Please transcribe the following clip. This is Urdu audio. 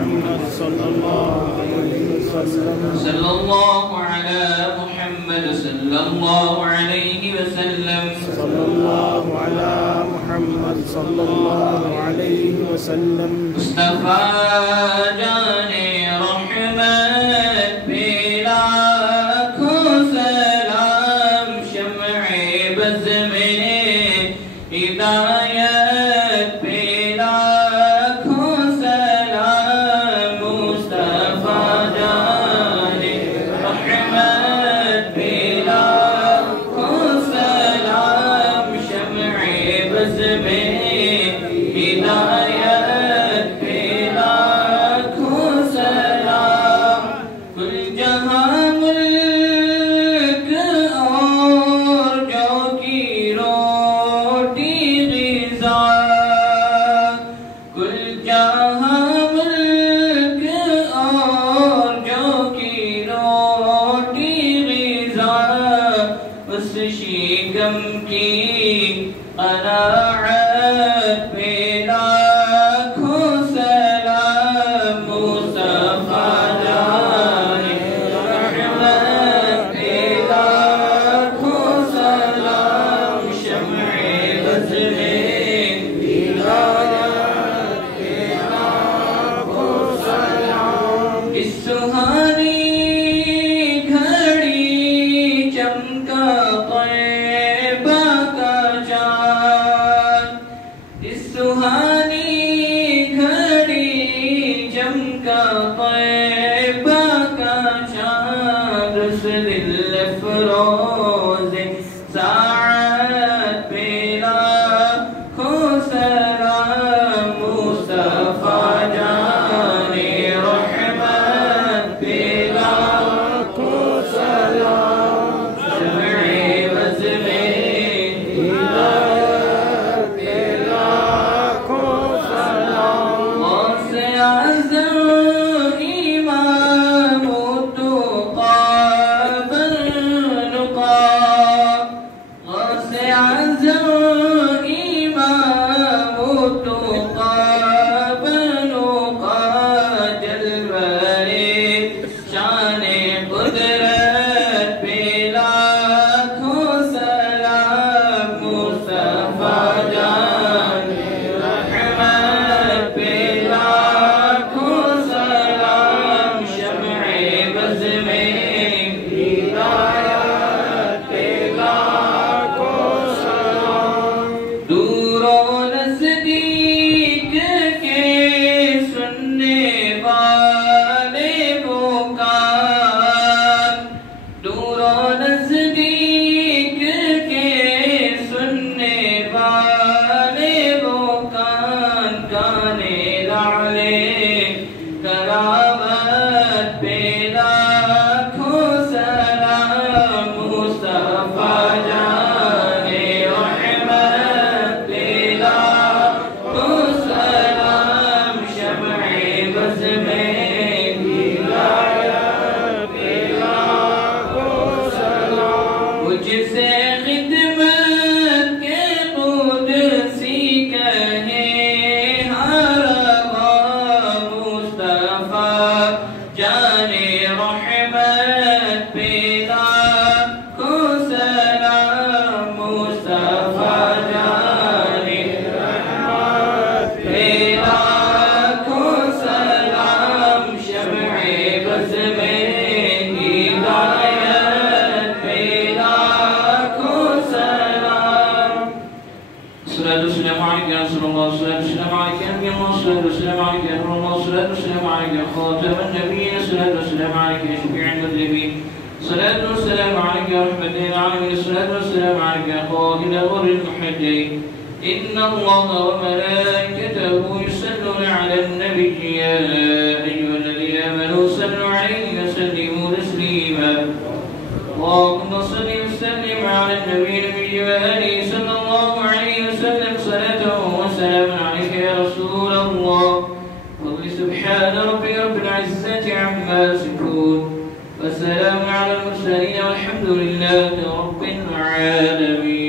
صلى الله عليه وسلم صلى الله على محمد صلى الله عليه وسلم صلى الله على محمد صلى الله عليه وسلم مصطفیٰ جان رحمت پہ لاکھوں سلام شمع بز میں ہدایت پہ لاکھوں سلام مصطفیٰ جان رحمت پہ لاکھوں سلام شمع بز میں ہدایت پہ لاکھوں سلام کل جہاں ملک اور جو کی روٹی غذا کل جہاں ملک اور جو کی روٹی غذا اس شکم کی قناعت پہ لاکھوں سلام مصطفیٰ جان رحمت پہ لاکھوں سلام شمع بز میں ہدایت پہ لاکھوں سلام اس سہانی گھڑی چمکا طیبہ کا چاند اس سہانی گھڑی چمکا طیبہ کا چاند اس دل فروز ساعت پہ لاکھوں سلام مصطفیٰ جان رحمت پہ لاکھوں سلام شمع بز میں ہدایت پہ لاکھوں سلام غوث اعظم امام التقیٰ بالنقا غوث اعظم امام التقیٰ بالنقا جلوہ شان قدرت پہ لاکھوں سلام مصطفیٰ جان رحمت پہ لاکھوں سلام شمع بز میں ہدایت پہ لاکھوں سلام دور و نزدیک کے سننے والے پکار دور و نزدیک کے سننے والے پکار گانے لعلے کرامت پہ لاکھوں سلام مصطفیٰ جان رحمت پہ لاکھوں سلام شمع بز میں ہدایت پہ لاکھوں سلام مجھ سے خدمت کے قدسی کہیں ہر غام مصطفیٰ جان رحمت پہ لاکھوں سلام مصطفیٰ جان رحمت پہ لاکھوں سلام شمع بز میں ہدایت پہ لاکھوں سلام الصلاة والسلام عليك يا رسول الله الصلاة والسلام عليك يا نبي الله الصلاة والسلام عليك يا نور الله الصلاة والسلام عليك يا خاتم النبيين الصلاة والسلام عليك يا شفيع المذنبين الصلاة والسلام عليك يا رحمة للعالمين الصلاة والسلام عليك يا قائد الغر المحجين إن الله وملائكته يصلون على النبي يا أيها الذين آمنوا صلوا عليه وسلموا تسليما اللهم صل وسلم على النبي وآله صلى الله عليه وسلم صلاة وسلام عليك يا رسول الله وقل سبحان ربك رب العزة عما يصفون وسلام على المرسلين والحمد لله رب العالمين.